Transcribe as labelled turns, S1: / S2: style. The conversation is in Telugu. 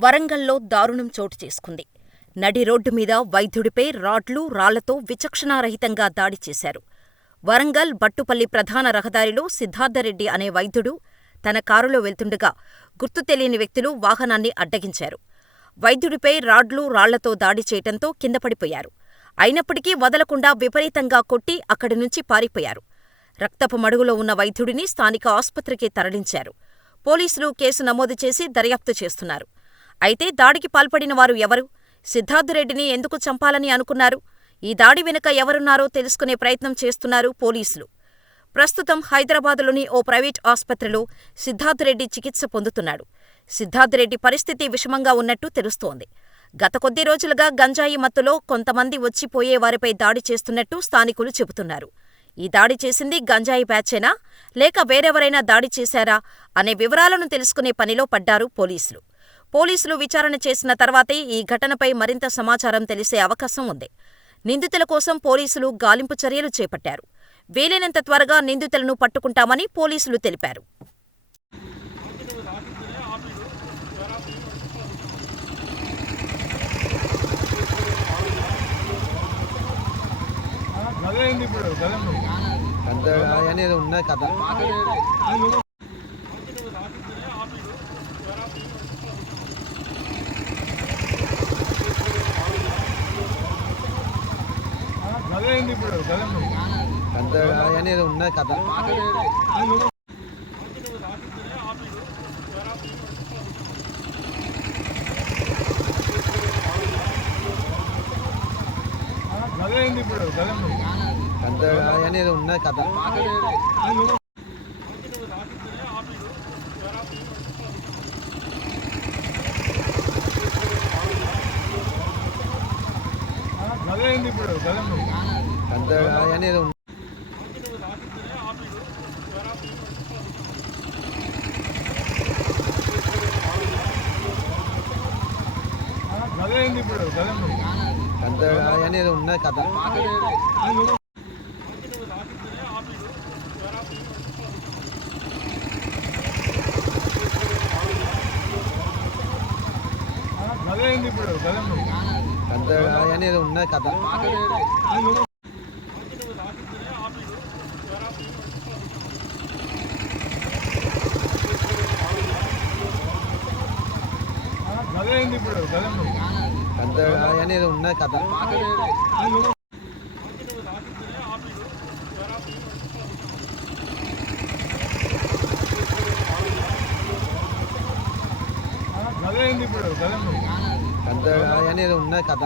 S1: వరంగల్లో దారుణం చోటు చేసుకుంది. నడి రోడ్డు మీద వైద్యుడిపై రాడ్లు, రాళ్ళతో విచక్షణారహితంగా దాడి చేశారు. వరంగల్ బట్టుపల్లి ప్రధాన రహదారిలో సిద్ధార్థరెడ్డి అనే వైద్యుడు తన కారులో వెళ్తుండగా గుర్తు తెలియని వ్యక్తులు వాహనాన్ని అడ్డగించారు. వైద్యుడిపై రాడ్లు, రాళ్ళతో దాడి చేయటంతో కిందపడిపోయారు. అయినప్పటికీ వదలకుండా విపరీతంగా కొట్టి అక్కడి నుంచి పారిపోయారు. రక్తపు మడుగులో ఉన్న వైద్యుడిని స్థానిక ఆస్పత్రికి తరలించారు. పోలీసులు కేసు నమోదు చేసి దర్యాప్తు చేస్తున్నారు. అయితే దాడికి పాల్పడిన వారు ఎవరు? సిద్ధార్థరెడ్డిని ఎందుకు చంపాలని అనుకున్నారు? ఈ దాడి వెనుక ఎవరున్నారో తెలుసుకునే ప్రయత్నం చేస్తున్నారు పోలీసులు. ప్రస్తుతం హైదరాబాదులోని ఓ ప్రైవేట్ ఆస్పత్రిలో సిద్ధార్థరెడ్డి చికిత్స పొందుతున్నాడు. సిద్ధార్థరెడ్డి పరిస్థితి విషమంగా ఉన్నట్టు తెలుస్తోంది. గత కొద్ది రోజులుగా గంజాయి మత్తులో కొంతమంది వచ్చిపోయే వారిపై దాడి చేస్తున్నట్టు స్థానికులు చెబుతున్నారు. ఈ దాడి చేసింది గంజాయి బ్యాచేనా లేక వేరెవరైనా దాడి చేశారా అనే వివరాలను తెలుసుకునే పనిలో పడ్డారు పోలీసులు. పోలీసులు విచారణ చేసిన తర్వాతే ఈ ఘటనపై మరింత సమాచారం తెలిసే అవకాశం ఉంది. నిందితుల కోసం పోలీసులు గాలింపు చర్యలు చేపట్టారు. వీలైనంత త్వరగా నిందితులను పట్టుకుంటామని పోలీసులు తెలిపారు.
S2: అంత ఉన్నది కథ
S3: గదేంది ఇప్పుడు గదమ్మ
S2: అంత అనేది ఉన్నది కథ
S3: గదేంది ఇప్పుడు గదమ్మ
S2: అంత అనేది ఉన్నది కథ
S3: గదేంది ఇప్పుడు గదమ్మ
S2: అంత అనేది ఉన్నది అనేది ఉన్నది కథ. అనేది ఉన్నది కథ. అంత అనేది ఉన్నది కథ. అనేది ఉన్నది కథ.